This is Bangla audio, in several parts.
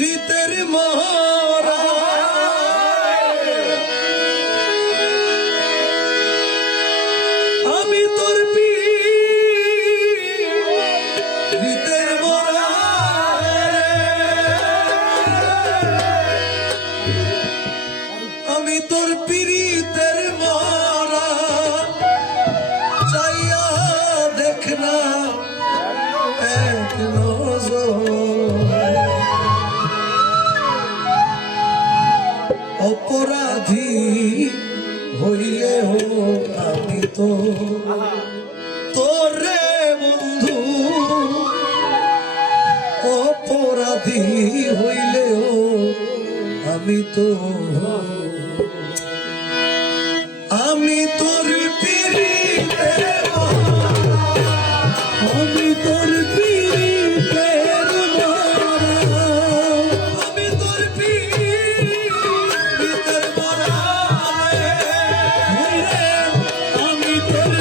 প্রীতের মহারা। আমি তোর প্রীতের মরা আমি তোর প্রীতের অপরাধী হইলেও আমি তো তোরে বন্ধু অপরাধী হইলেও আমি তো আমি তোর পিড়িতে আমি তোর Thank you.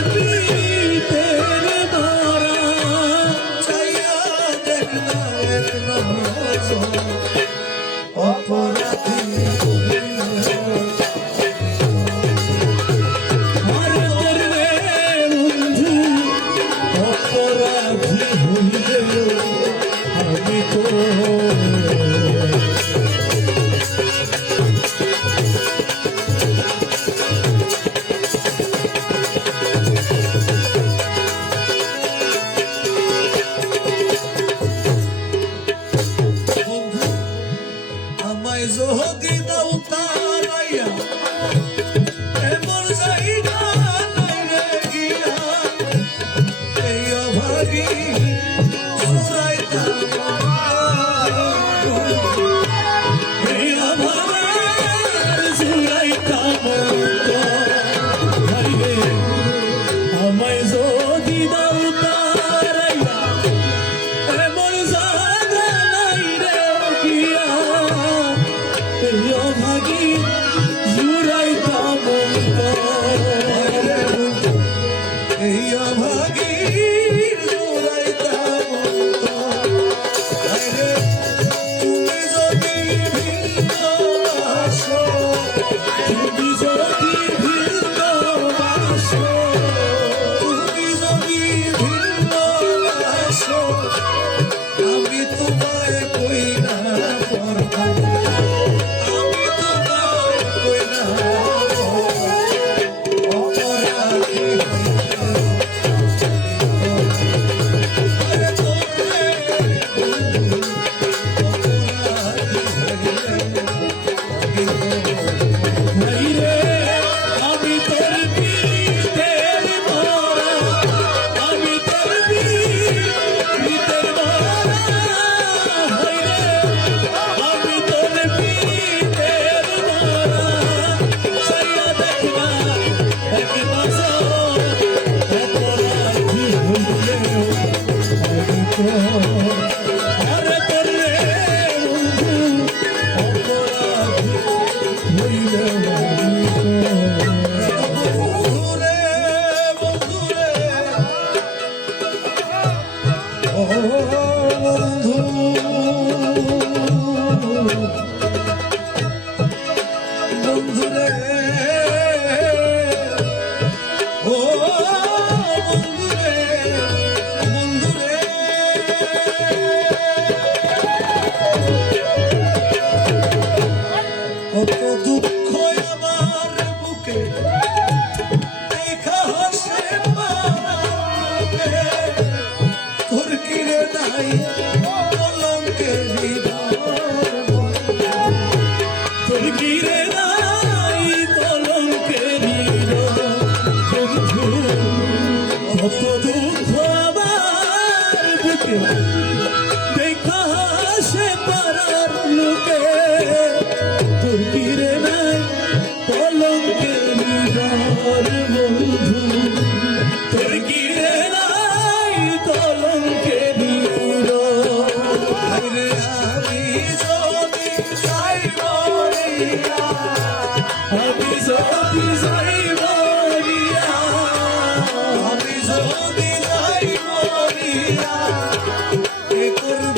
সোহগি দাও তারাইয়া এমন জায়গা নাই রে গিয়া। এই অভাগী সুরাইতা। কত দুঃখ আমার বুকে দেখা হাসে পাড়ার লোকে? তোর কিরে নাই পলঙ্কে নিবার বন্ধু? তোর কিরে নাই কলঙ্কে নির আমি যদি চাই মরিয়া Recorrer